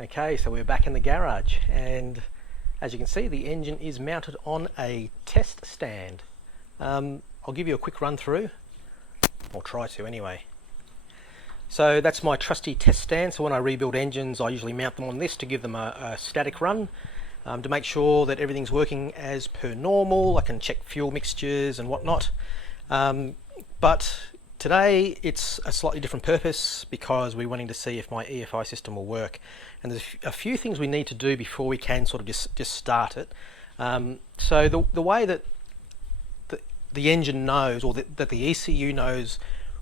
Okay, so we're back in the garage, and as you can see, the engine is mounted on a test stand. I'll give you a quick run through, or try to anyway. So that's my trusty test stand. So when I rebuild engines, I usually mount them on this to give them a static run, to make sure that everything's working as per normal. I can check fuel mixtures and whatnot. But today it's a slightly different purpose because we're wanting to see if my EFI system will work. And there's a few things we need to do before we can sort of just start it. So the way that the engine knows, or that the ECU knows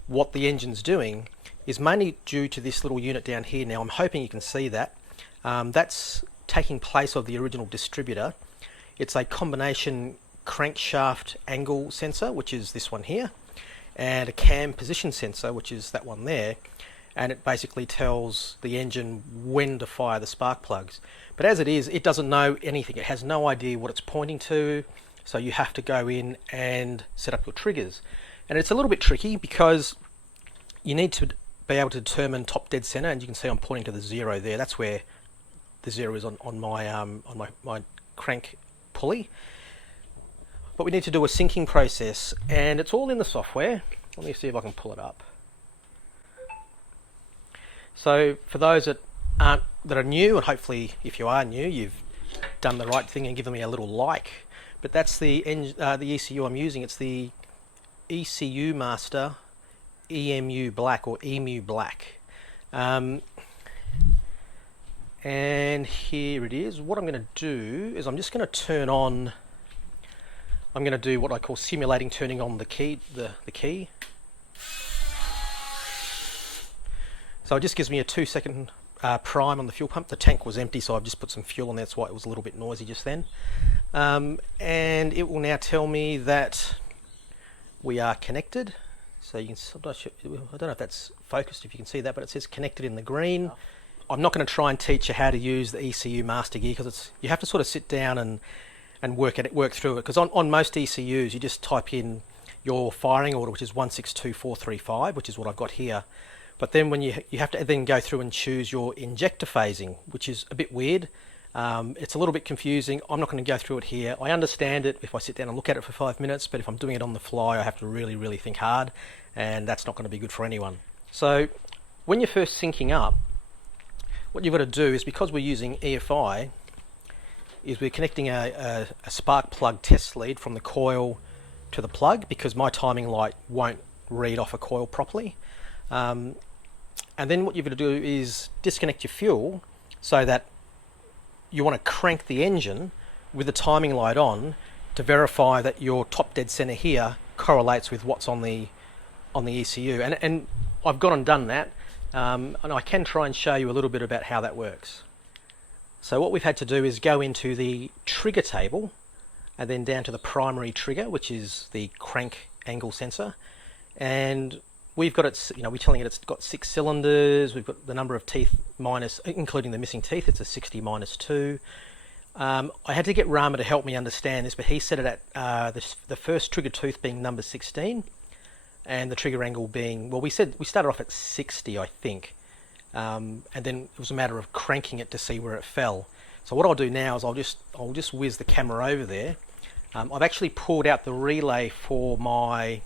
what the engine's doing, is mainly due to this little unit down here. Now I'm hoping you can see that. That's taking place of the original distributor. It's a combination crankshaft angle sensor, which is this one here, and a cam position sensor, which is that one there, and it basically tells the engine when to fire the spark plugs. But as it is, it doesn't know anything. It has no idea what it's pointing to, so you have to go in and set up your triggers. And it's a little bit tricky because you need to be able to determine top dead center, and you can see I'm pointing to the 0 there. That's where the 0 is on my crank pulley. But we need to do a syncing process, and it's all in the software. Let me see if I can pull it up. So for those that are new, and hopefully if you are new, you've done the right thing and given me a little like. But that's the ECU I'm using. It's the ECU Master EMU Black, or EMU Black. And here it is. What I'm going to do is I'm just going to turn on, I'm going to do what I call simulating turning on the key. The key. So it just gives me a 2-second prime on the fuel pump. The tank was empty, so I've just put some fuel in there. That's why it was a little bit noisy just then. And it will now tell me that we are connected. So you can, I don't know if that's focused, if you can see that, but it says connected in the green. I'm not going to try and teach you how to use the ECU master gear, because you have to sort of sit down and work through it. Because on most ECUs, you just type in your firing order, which is 162435, which is what I've got here. But then when you have to then go through and choose your injector phasing, which is a bit weird. It's a little bit confusing. I'm not going to go through it here. I understand it if I sit down and look at it for 5 minutes, but if I'm doing it on the fly, I have to really, really think hard, and that's not going to be good for anyone. So when you're first syncing up, what you've got to do is, because we're using EFI, is we're connecting a spark plug test lead from the coil to the plug, because my timing light won't read off a coil properly. And then what you've got to do is disconnect your fuel, so that you want to crank the engine with the timing light on to verify that your top dead center here correlates with what's on the ECU. And I've gone and done that, and I can try and show you a little bit about how that works. So what we've had to do is go into the trigger table, and then down to the primary trigger, which is the crank angle sensor, and we've got it, we're telling it it's got 6 cylinders. We've got the number of teeth minus, including the missing teeth. It's a 60 minus 2. I had to get Rama to help me understand this, but he set it at the first trigger tooth being number 16, and the trigger angle being, well, we started off at 60, I think, and then it was a matter of cranking it to see where it fell. So what I'll do now is I'll just whiz the camera over there. I've actually pulled out the relay for my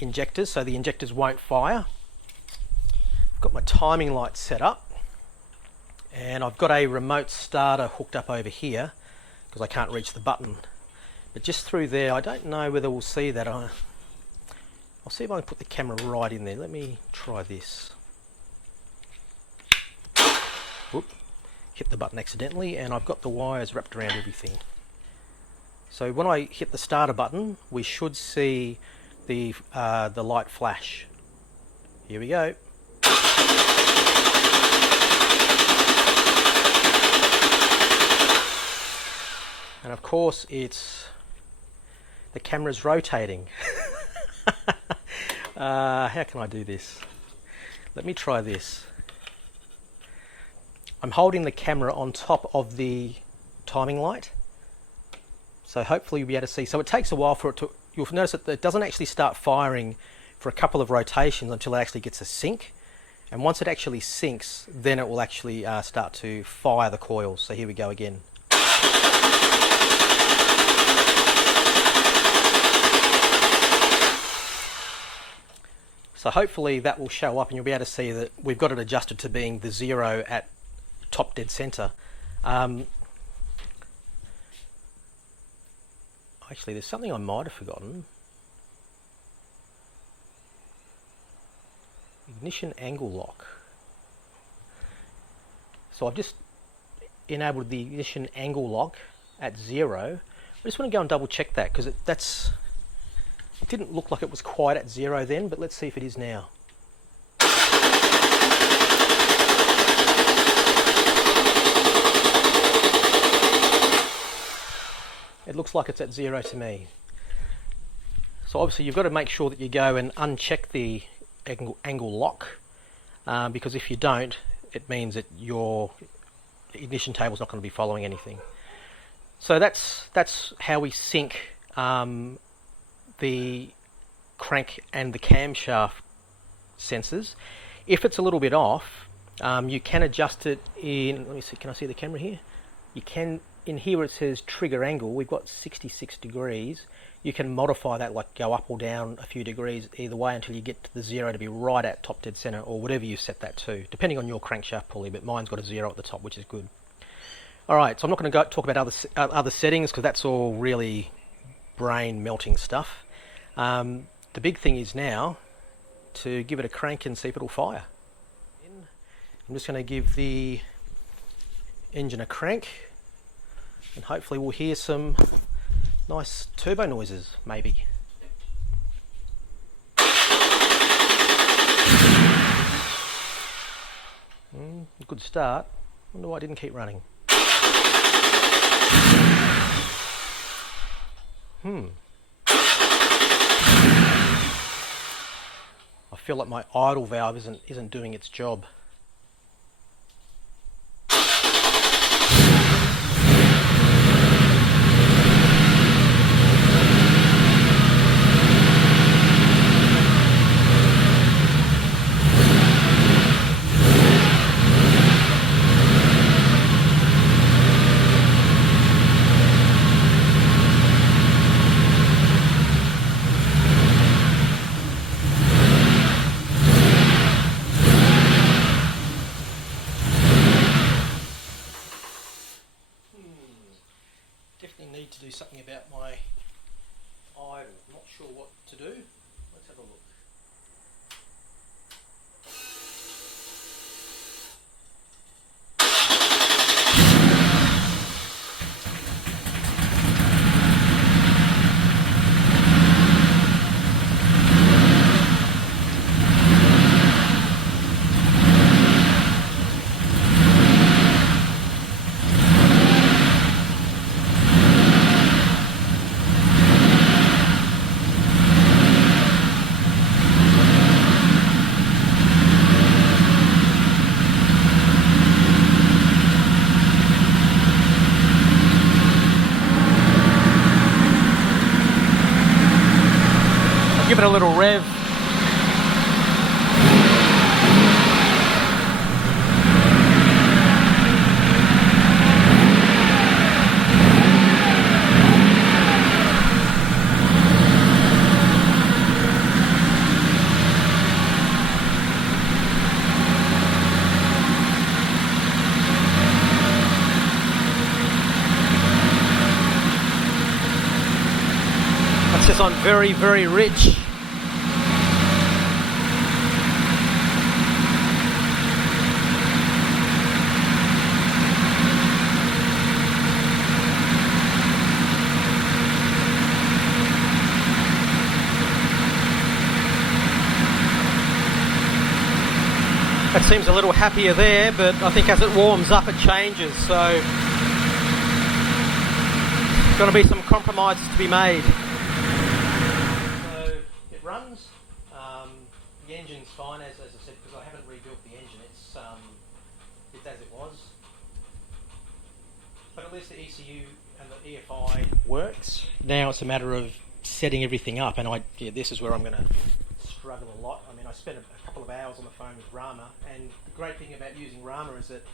injectors, so the injectors won't fire. I've got my timing light set up, and I've got a remote starter hooked up over here because I can't reach the button. But just through there, I don't know whether we'll see that. I'll see if I can put the camera right in there. Let me try this. Whoop, hit the button accidentally, and I've got the wires wrapped around everything. So when I hit the starter button, we should see the light flash. Here we go. And of course the camera's rotating. How can I do this? Let me try this. I'm holding the camera on top of the timing light, so hopefully you'll be able to see. So it takes a while for it to, you'll notice that it doesn't actually start firing for a couple of rotations until it actually gets a sync. And once it actually sinks, then it will actually start to fire the coils. So here we go again. So hopefully that will show up and you'll be able to see that we've got it adjusted to being the 0 at top dead center. Actually, there's something I might have forgotten. Ignition angle lock. So I've just enabled the ignition angle lock at 0. I just want to go and double check that because it didn't look like it was quite at 0 then, but let's see if it is now. It looks like it's at 0 to me. So obviously you've got to make sure that you go and uncheck the angle lock, because if you don't, it means that your ignition table is not going to be following anything. So that's how we sync the crank and the camshaft sensors. If it's a little bit off, you can adjust it in, let me see, can I see the camera here? You can, in here where it says trigger angle, we've got 66 degrees. You can modify that, like go up or down a few degrees either way until you get to the 0 to be right at top dead center, or whatever you set that to, depending on your crankshaft pulley, but mine's got a 0 at the top, which is good. Alright, so I'm not going to talk about other settings because that's all really brain melting stuff. The big thing is now to give it a crank and see if it'll fire. I'm just going to give the engine a crank and hopefully we'll hear some nice turbo noises, maybe. Good start. Wonder why I didn't keep running. I feel like my idle valve isn't doing its job. Definitely need to do something about my idle. Not sure what to do. Let's have a look. Give it a little rev. That says I'm very, very rich. That seems a little happier there, but I think as it warms up it changes, so there's going to be some compromises to be made. So it runs, the engine's fine as I said, because I haven't rebuilt the engine, it's as it was. But at least the ECU and the EFI works. Now it's a matter of setting everything up, and this is where I'm going to struggle a lot. I mean, I spent a couple of hours on the phone with Rama, and the great thing about using Rama is that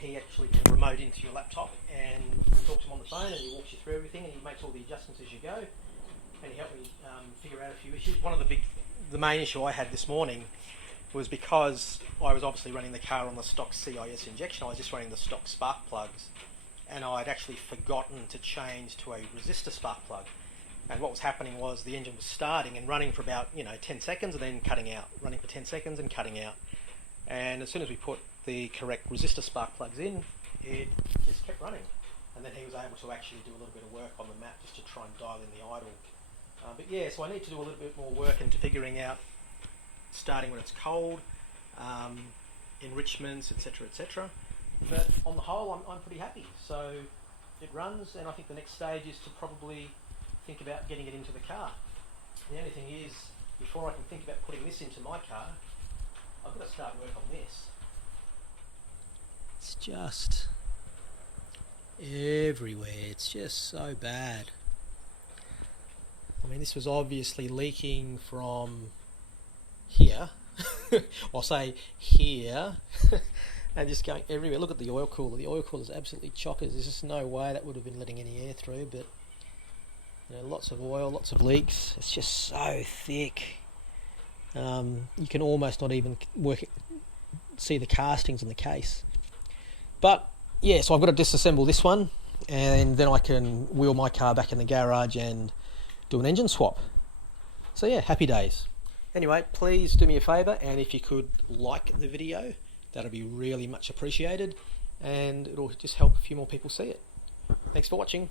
he actually can remote into your laptop and talk to him on the phone, and he walks you through everything, and he makes all the adjustments as you go, and he helped me figure out a few issues. One of the main issue I had this morning was because I was obviously running the car on the stock CIS injection. I was just running the stock spark plugs, and I'd actually forgotten to change to a resistor spark plug. And what was happening was the engine was starting and running for about 10 seconds and then cutting out, running for 10 seconds and cutting out. And as soon as we put the correct resistor spark plugs in, it just kept running. And then he was able to actually do a little bit of work on the map just to try and dial in the idle. But yeah, so I need to do a little bit more work into figuring out starting when it's cold, enrichments, etc., etc. But on the whole, I'm pretty happy. So it runs, and I think the next stage is to probably think about getting it into the car. The only thing is, before I can think about putting this into my car, I've got to start work on this. It's just everywhere. It's just so bad. I mean, this was obviously leaking from here. I'll say here. And just going everywhere. Look at the oil cooler. The oil cooler is absolutely chockers. There's just no way that would have been letting any air through, but lots of oil, lots of leaks. It's just so thick. You can almost not even see the castings in the case. But yeah, so I've got to disassemble this one, and then I can wheel my car back in the garage and do an engine swap. So yeah, happy days. Anyway, please do me a favour, and if you could like the video, that'd be really much appreciated, and it'll just help a few more people see it. Thanks for watching.